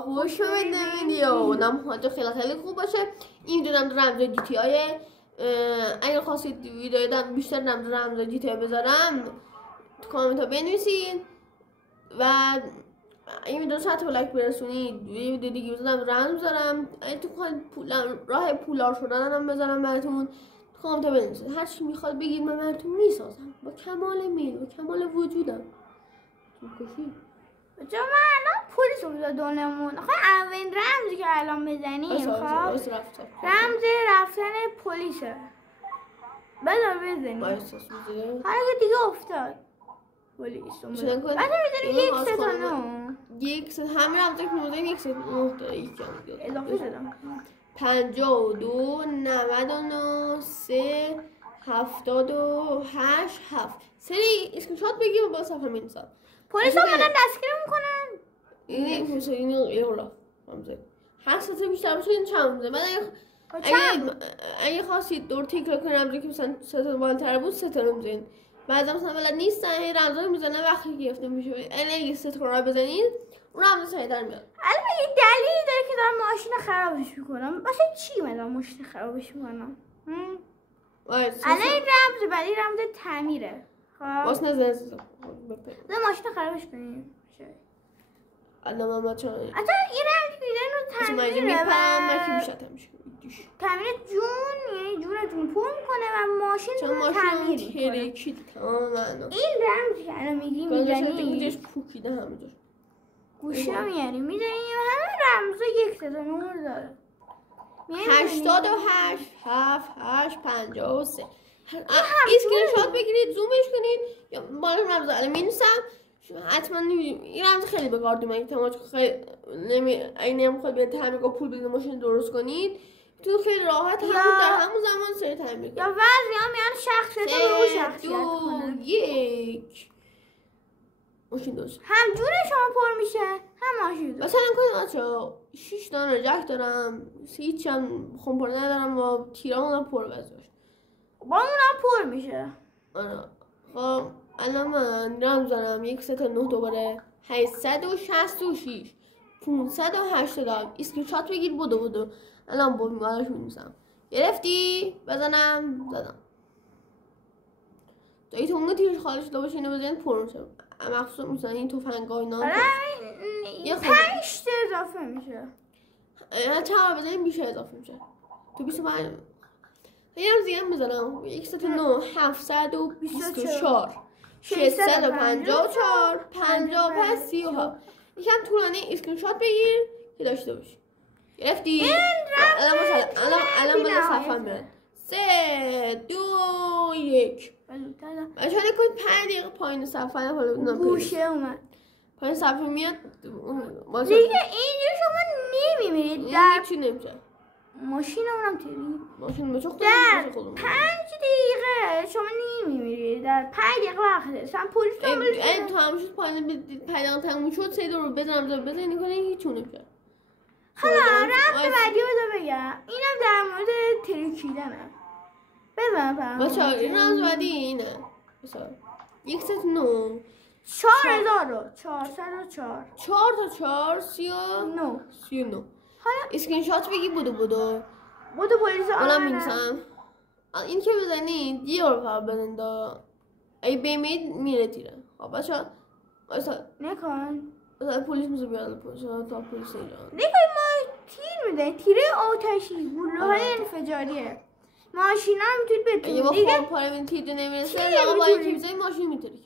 خوش ببینید ویدیو نموحاجه خیلی خوب باشه. این میدونم رمز جی تی آی اگر خواستید ویدیو بیشتر رمز جی تی آی بذارم تو کامنت ها بنویسید و این ویدیو 100 تا لایک برسونید. ویدیو دیگه بذارم رمز بذارم. اگه تو راه پولدار شدن هم بذارم براتون تو کامنت ها بنویسید. هر چی میخواد بگید من براتون میسازم با کمال میل و کمال وجودم. جا من الان پلیس رو دونمون آخه اولین رمزی که الان بزنیم خب رمز رفتن پلیسه. بذار بزنیم حالا که دیگه افتاد پلیس رو بعد میزنیم 1 تا 9 1 تا همه رمزی که میزنیم 1 تا 9 داره یک اضافه شدم 52 99 3 78 7 سری اسکرین شات بگیم با صفحه می‌نویسم. پلیس ها منم دستگیر میکنن. این اولا همزه هر سطح بیشتر باشه این چند همزه. اگه خواستید دور تکرار کنید رمزی که مثلا 3 تا بالاتر بود 3 تا بزنید. بعضا مثلا بلد نیستن این رمزا رو میزنن وقتی گرفته میشه. اگه 3 تا رو بزنید اون رمز سریع‌تر میاد. البته یه دلیلی داره که دارم ماشین خرابش میکنم. واسه چی من ماشین خرابش میکنم؟ الان این رمز بعدی رمز تعمیره. واسه نزد ماشین خرابش کنیم. الان من چون این رمز میدن رو تعمیره تعمیر جون یعنی جون پر میکنه و ماشین رو تعمیر میکنه. این رمز که الان میگی میزنی پوکیده همینجور گوشی رو میاری میزنی همه رمزا 1 تا 9 داره 88 7 8 53 اسکرین شات بگیرید زومش کنید یا بالا رمز الان می‌نویسم حتما این رمز خیلی به کار میاد. تماش خیلی اگه نمیخواد به تعمیر با پول بدید ماشین درست کنید تو خیلی راحت همون در همون زمان سری تعمیر کنید. یا بعضی ها میان شخصیت رو شخصیت کنن 1 ماشین درست هم جون شما پر میشه هم ماشین درست. مثلا کنید بچه‌ها 6 دانه جک دارم هیچ هم خمپاره ندارم و تیرامون پر وزش با اونم پر میشه. آره خب الان من رمز دارم 1 تا 9 دوباره 866 587 اسکرین شات بگیر بودو الان با میگارش می‌نویسم. گرفتی؟ بزنم زدم. جایی تو اون تیرش خالص شده باشه اینو بزنید پر میشه. مخصوصا مثلا این تفنگ‌ها اینا 5 تا اضافه میشه. چرا بزنید بیشتر اضافه میشه. تو 25 یه روز دیگه می‌ذارم 1 تا 9 724 654 55 37 یکم طولانی اسکرین شات بگیر که داشته باشی. گرفتی؟ الان بالا صفحه میاد 3 2 1 بچه‌ها نکنید 5 دقیقه پایین صفحه حالا گوشه اومد پایین صفحه میاد دیگه اینجا شما نمی‌بینید در چی نمیشه ماشین اونم تیری ماشین بچه خودم در 5 دقیقه شما نمی‌بینید در 5 دقیقه وقته سن پلیس این تو هم شد پایین پیدا تموم شد 3 دور بزنم بزنی کنه هیچ نمیشه. حالا رمز بعدی رو بگم اینم در مورد ترکیدنه بزن بچه‌ها این رمز بعدی اینه مثلا 1 تا 9 4404 4 تا 4 39 حالا اسکرین شات بگی بودو پلیس الان می‌نویسم. این که بزنید یه بار فقط بزنید اگه بمیرید میره تیره. خب بچه‌ها نکن پلیس میشه بیاد تا پلیس اینجا نکن ما تیر میدن تیره آتشی گلوهای انفجاریه ماشینا هم میتونید بتونید دیگه با پاره تیر نمیرسه آقا با این تیر ماشین میتونید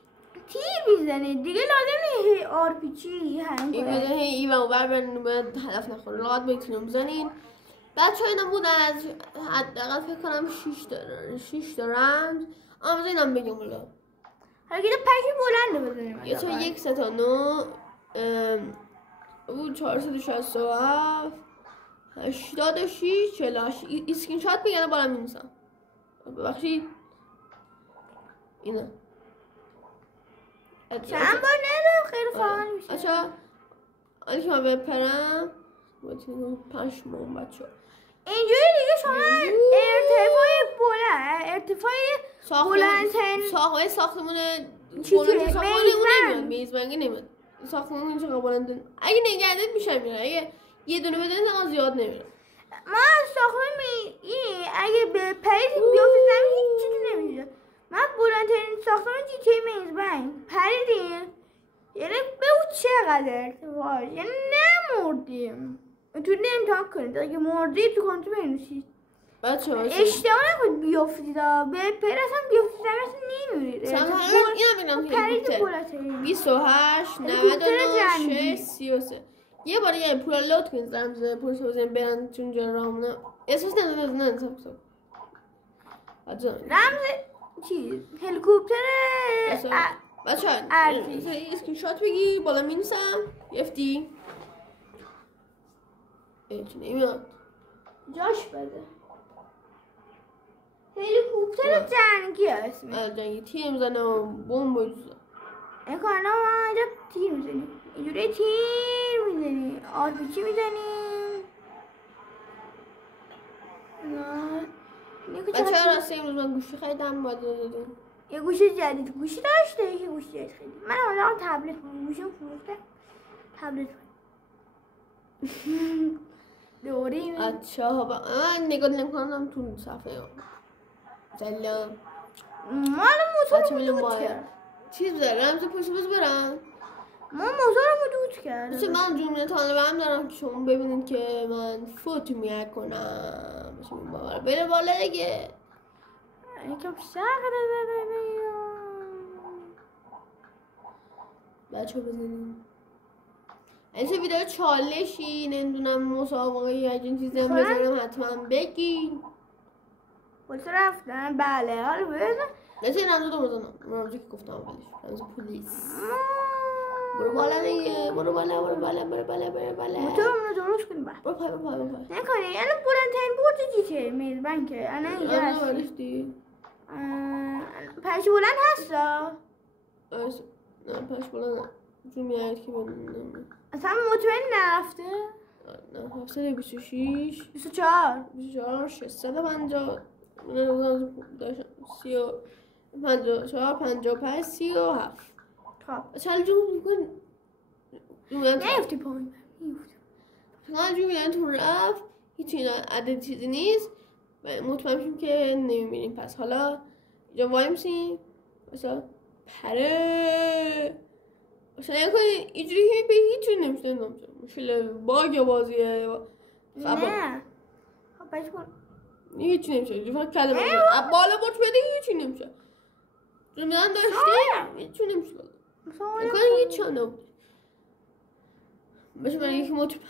تیر میزنید دیگه لازم نیست آر پی جی هم کنید این و باید هدف نخوره لغت بتونید بزنید. بچه‌ها اینا بود از حداقل فکر کنم 6 تا رمز بذار اینم بگم بالا حالا که پشی بلنده بزنیم یه تا 1 تا 9 او 467 86 48 اسکرین شات بگیرم بالا می‌نویسم. ببخشید اینا چند بار ندارم خیلی فعال میشه. اچھا حالا که من بپرم پشمام بچه‌ها اینجوری دیگه شما ارتفاع بلندترین ساختمون بلند ساختمون اون نمیاد میزبانی نمیاد ساختمون اینجا بلنده اگه نگردید میشه میره اگه یه دونه بدونید اما زیاد نمیره من ساختمون اگه به پرید بیافته زمین هیچ چیزی نمیشه من بلندترین ساختمون GTA میزبان پریدیم یعنی به او چقدر ارتفاع یعنی نمردیم تو امتحان کنید اگه مردید تو کانتو بنویسید بچه اشتباه نکنید بیافتید به پرید اصلا بیافتید زمین اصلا نمیرید اینم بینم 28 99 6 33 یه بار یه پول لود کنید رمز پولش بزنید برن چون جا رامونه احساس نه رمز چیز هلیکوپتر بچه اسکرین شات بگی بالا می نیسم یفتی چه نمیاد جاش بده هلیکوپتر جنگی هست جنگی تیر میزنه و بوم بجوزه این کارنا ما اینجا تیر میزنیم اینجوری تیر میزنیم آرپیچی میزنیم بچه ها راسته امروز من گوشی خریدم باید دادیم یه گوشی جدید گوشی داشته یه گوشی جدید خریدم من حالا تبلت کنم گوشیم فروخته تبلت دوری بچه ها من نگاه نمیکنم تو صفحه سلام مال موتورمو دود کرد چیز بذار رمز پشت بز برم ما موتورمو دود کرد بچه من جمله طالبه هم دارم که شما ببینید که من فوت میکنم بچه من باور بره بالا دیگه یکم سخته داره بچه ها بزنیم این ویدیو چالشی نمیدونم مسابقه یا این چیزی هم بزنم حتما بگین پلیس رفتن بله حالا بزن بچه این رمزو دو بزنم رمزو که گفتم اولش رمز پلیس برو بالا دیگه برو بالا موتورمون رو درست کنیم برو پای نکنی الان بلندترین برج GTA میزبان که الان اینجا هستی پرش بلند هستا؟ نه پرش بلند چون میاد که ببینم اصلا مطمئن نرفته؟ نه 726 24 650 54 55 37 خب چند جمعه میکن نیفتی پایین چند جمعه تو رفت هیچ اینا عدد چیزی نیست مطمئن شیم که نمیبینیم پس حالا اینجا وای میسیم مثلا پره مثلا نکنید اینجوری که به هیچ جور نمیشه مشکل باگ بازیه نه خب بچه کن هیچی نمیشه فقط کلمه بالا برچ بده هیچی نمیشه جمعیدن داشته هیچی نمیشه نکنید هیچ هم نبود باشه من یکی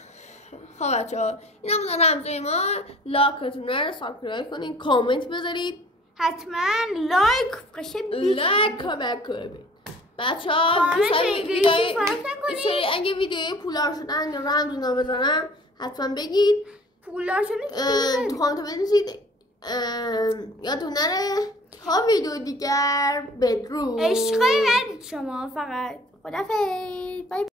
خب بچه ها این هم بودن رمزای ما لایکتون رو سابسکرایب کنید کامنت بذارید حتما لایک قشنگ لایک بکنید بچه ها کامنت انگلیسی فرق نکنید اگه ویدیوی پولار شدن یا رمزونا بزنم حتما بگید پولار شدن تو کامنت بنویسید یادتون نره تا ویدیو دیگر بدرود عشقای من شما فقط خدافظ بای